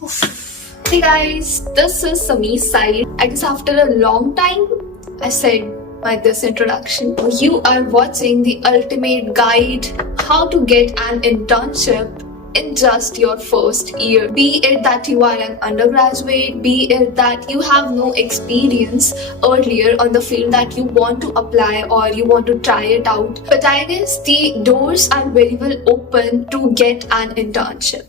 Hey guys, this is Simmi'S side. I guess after a long time, I said by this introduction. You are watching the ultimate guide how to get an internship in just your first year. Be it that you are an undergraduate, be it that you have no experience earlier on the field that you want to apply or you want to try it out. But I guess the doors are very well open to get an internship.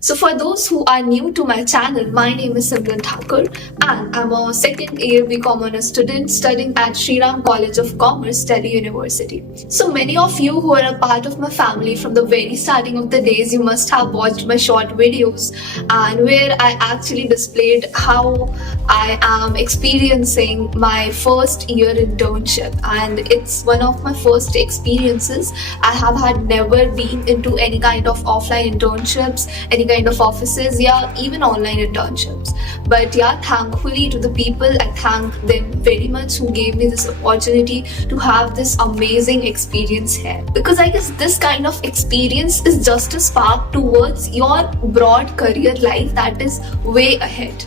So for those who are new to my channel, my name is Simran Thakur and I'm a second year BCom honors student studying at Shriram College of Commerce, Delhi University. So many of you who are a part of my family from the very starting of the days, you must have watched my short videos and where I actually displayed how I am experiencing my first year internship, and it's one of my first experiences. I have had never been into any kind of offline internships, any kind of offices, even online internships. But thankfully to the people, I thank them very much who gave me this opportunity to have this amazing experience here. Because I guess this kind of experience is just a spark towards your broad career life that is way ahead.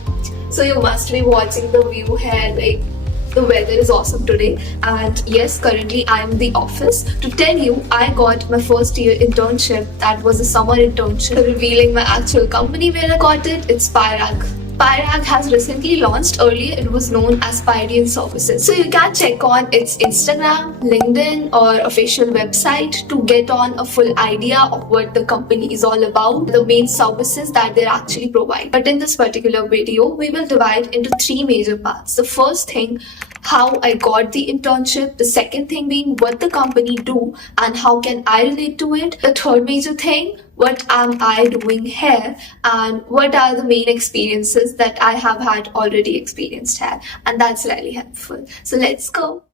So you must be watching the view here, like the weather is awesome today, and yes, currently I am in the office. To tell you, I got my first year internship. That was a summer internship. Revealing my actual company where I got it, it's PIERAG. PIERAG has recently launched. Earlier it was known as PIERAG Services. So you can check on its Instagram, LinkedIn or official website to get on a full idea of what the company is all about, the main services that they actually provide. But in this particular video, we will divide into three major parts. The first thing, how I got the internship. The second thing being what the company do and how can I relate to it. The third major thing, what am I doing here and what are the main experiences that I have had already experienced here, and that's really helpful. So let's go.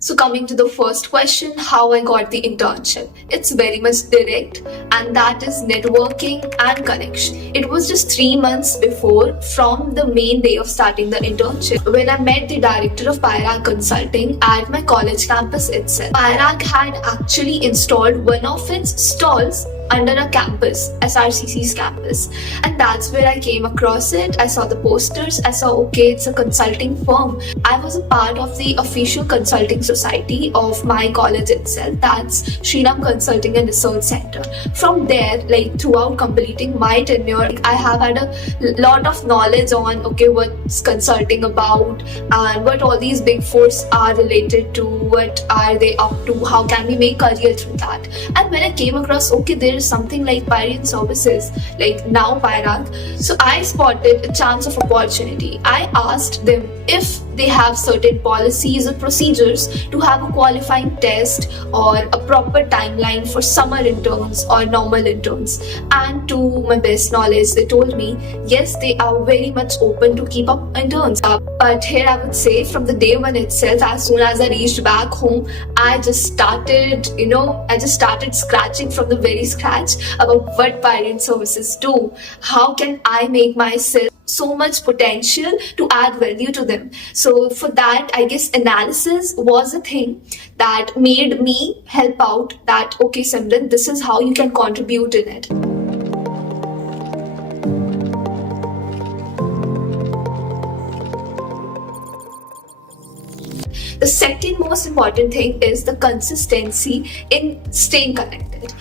So coming to the first question, how I got the internship. It's very much direct, and that is networking and connection. It was just 3 months before from the main day of starting the internship when I met the director of PIERAG Consulting at my college campus itself. PIERAG had actually installed one of its stalls under a campus, SRCC's campus, and that's where I came across it. I saw the posters, I saw okay, it's a consulting firm. I was a part of the official consulting society of my college itself, that's Shriram Consulting and Research Center. From there, like throughout completing my tenure, I have had a lot of knowledge on okay, what's consulting about and what all these big fours are related to, what are they up to, how can we make career through that. And when I came across okay, there is something like PIERAG Services, like now PIERAG, so I spotted a chance of opportunity. I asked them if they have certain policies or procedures to have a qualifying test or a proper timeline for summer interns or normal interns, and to my best knowledge they told me yes, they are very much open to keep up interns. But here I would say from the day one itself, as soon as I reached back home, I just started scratching from the very scratch about what PIERAG Services do. How can I make myself so much potential to add value to them? So for that, I guess analysis was a thing that made me help out that okay, Simran, this is how you can contribute in it. The second most important thing is the consistency in staying connected.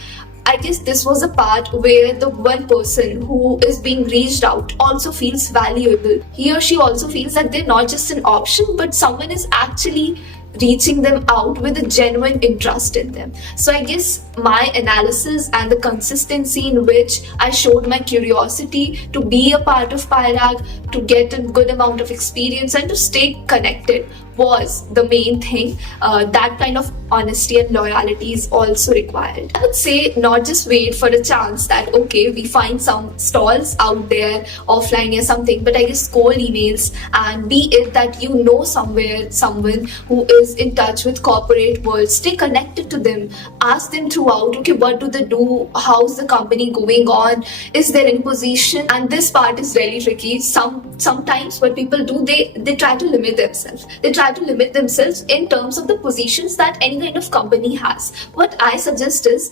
I guess this was a part where the one person who is being reached out also feels valuable. He or she also feels that they're not just an option, but someone is actually reaching them out with a genuine interest in them. So I guess my analysis and the consistency in which I showed my curiosity to be a part of PIERAG, to get a good amount of experience and to stay connected was the main thing. That kind of honesty and loyalty is also required. I would say not just wait for a chance that okay, we find some stalls out there offline or something, but I guess cold emails, and be it that you know somewhere someone who is in touch with corporate world, stay connected to them, ask them throughout okay, what do they do, how's the company going on, is there in position. And this part is really tricky. Sometimes what people do, they try to limit themselves. They try to limit themselves in terms of the positions that any kind of company has. What I suggest is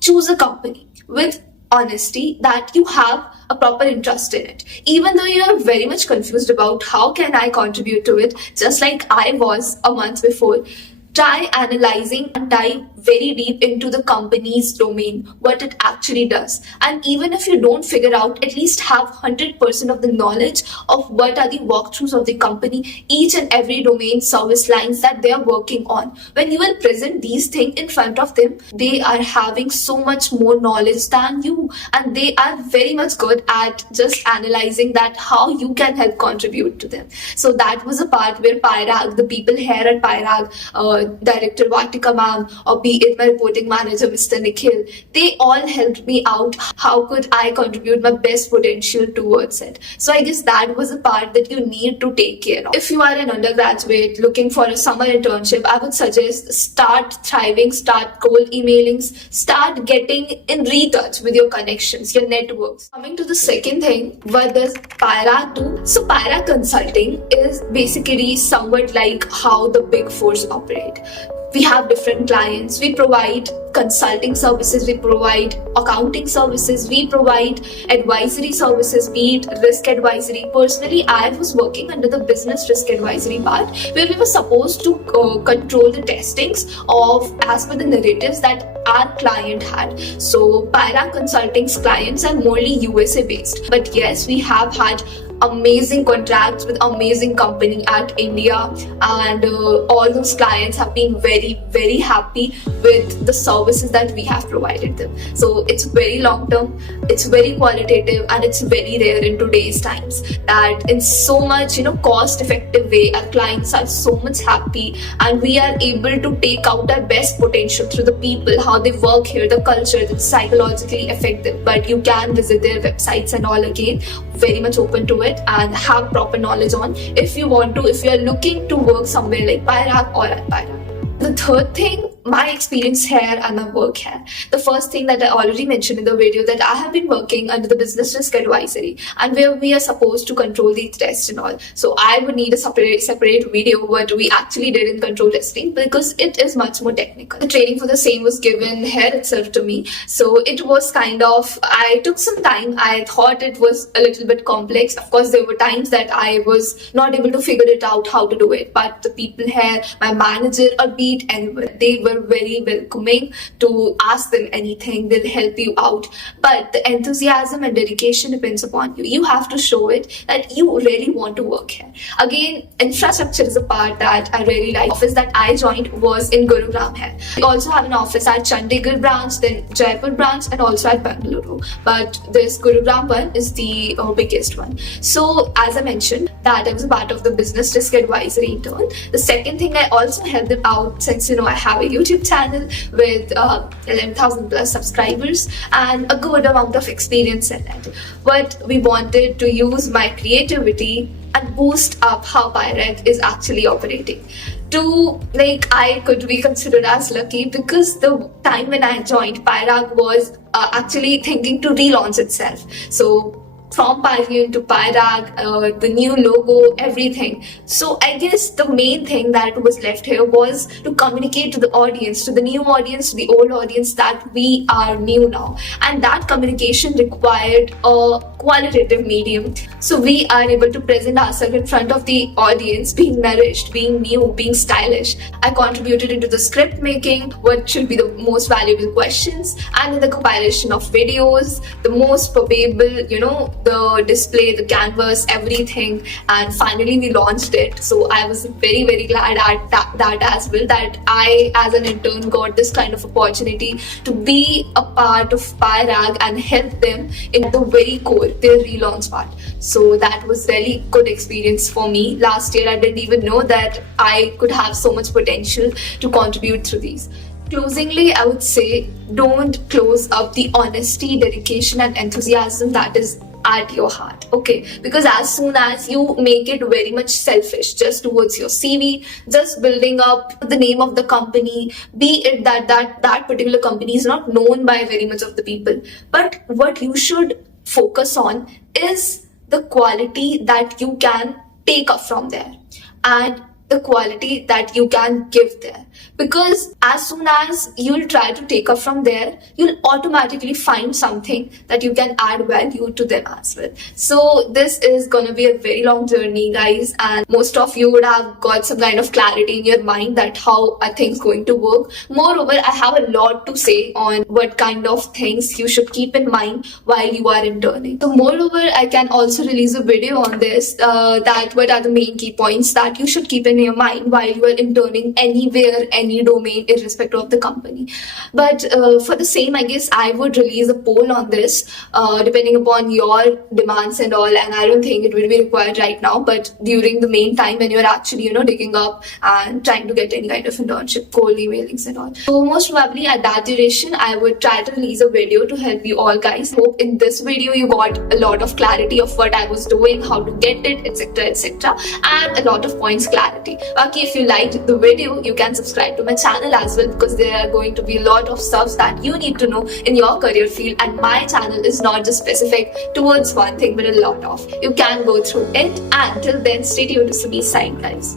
choose a company with honesty that you have a proper interest in it. Even though you're very much confused about how can I contribute to it, just like I was a month before, try analyzing and dive very deep into the company's domain, what it actually does. And even if you don't figure out, at least have 100% of the knowledge of what are the walkthroughs of the company, each and every domain service lines that they are working on. When you will present these things in front of them, they are having so much more knowledge than you, and they are very much good at just analyzing that how you can help contribute to them. So that was a part where PIERAG, the people here at PIERAG, Director Vatika ma'am, or be it my reporting manager Mr. Nikhil, they all helped me out. How could I contribute my best potential towards it? So I guess that was a part that you need to take care of. If you are an undergraduate looking for a summer internship, I would suggest start thriving, start cold emailing, start getting in retouch with your connections, your networks. Coming to the second thing, what does PIERAG do? So PIERAG consulting is basically somewhat like how the big fours operate. We have different clients. We provide consulting services, we provide accounting services, we provide advisory services, be it risk advisory. Personally, I was working under the business risk advisory part, where we were supposed to control the testings of as per the narratives that our client had. So PIERAG Consulting's clients are morely USA based, but yes, we have had amazing contracts with amazing company at India, and all those clients have been very happy with the services that we have provided them. So it's very long term, it's very qualitative, and it's very rare in today's times that in so much cost effective way our clients are so much happy, and we are able to take out our best potential through the people, how they work here, the culture that psychologically affect them. But you can visit their websites and all again, very much open to it, and have proper knowledge on if you want to, if you are looking to work somewhere like PIERAG or at PIERAG. The third thing, my experience here and my work here. The first thing that I already mentioned in the video, that I have been working under the business risk advisory, and where we are supposed to control the tests and all. So I would need a separate video what we actually did in control testing, because it is much more technical. The training for the same was given here itself to me. So it was kind of, I took some time. I thought it was a little bit complex. Of course, there were times that I was not able to figure it out how to do it. But the people here, my manager or be it anyone, they were very welcoming to ask them anything. They'll help you out. But the enthusiasm and dedication depends upon you. You have to show it that you really want to work here. Again, infrastructure is a part that I really like. The office that I joined was in Gurugram here. We also have an office at Chandigarh branch, then Jaipur branch, and also at Bengaluru. But this Gurugram one is the biggest one. So as I mentioned, that I was a part of the business risk advisory intern. The second thing, I also helped them out since I have a YouTube channel with 11,000 plus subscribers and a good amount of experience in it. But we wanted to use my creativity and boost up how PIERAG is actually operating. I could be considered as lucky, because the time when I joined, PIERAG was actually thinking to relaunch itself. So from Pioneer to PIERAG, the new logo, everything. So I guess the main thing that was left here was to communicate to the audience, to the new audience, to the old audience, that we are new now. And that communication required a qualitative medium. So we are able to present ourselves in front of the audience, being nourished, being new, being stylish. I contributed into the script making, what should be the most valuable questions, and in the compilation of videos, the most probable, the display, the canvas, everything. And finally we launched it. So I was very glad at that as well, that I as an intern got this kind of opportunity to be a part of PIERAG and help them in the very core, their relaunch part. So that was really good experience for me. Last year I didn't even know that I could have so much potential to contribute through these. Closingly, I would say, don't close up the honesty, dedication and enthusiasm that is at your heart, okay? Because as soon as you make it very much selfish just towards your CV, just building up the name of the company, be it that particular company is not known by very much of the people, but what you should focus on is the quality that you can take up from there and the quality that you can give there. because as soon as you'll try to take up from there, you'll automatically find something that you can add value to them as well. So this is gonna be a very long journey, guys, and most of you would have got some kind of clarity in your mind that how are things going to work. Moreover, I have a lot to say on what kind of things you should keep in mind while you are interning. So moreover, I can also release a video on this, that what are the main key points that you should keep in your mind while you are interning anywhere, any domain, irrespective of the company. But for the same, I guess I would release a poll on this, depending upon your demands and all, and I don't think it will be required right now, but during the main time when you're actually, digging up and trying to get any kind of internship, cold emailings and all. So most probably at that duration, I would try to release a video to help you all, guys. Hope in this video you got a lot of clarity of what I was doing, how to get it, etc., and a lot of points clarity. Okay, if you liked the video, you can subscribe to my channel as well, because there are going to be a lot of stuff that you need to know in your career field, and my channel is not just specific towards one thing but a lot of. You can go through it, and till then, stay tuned to SIMMI'S side, guys.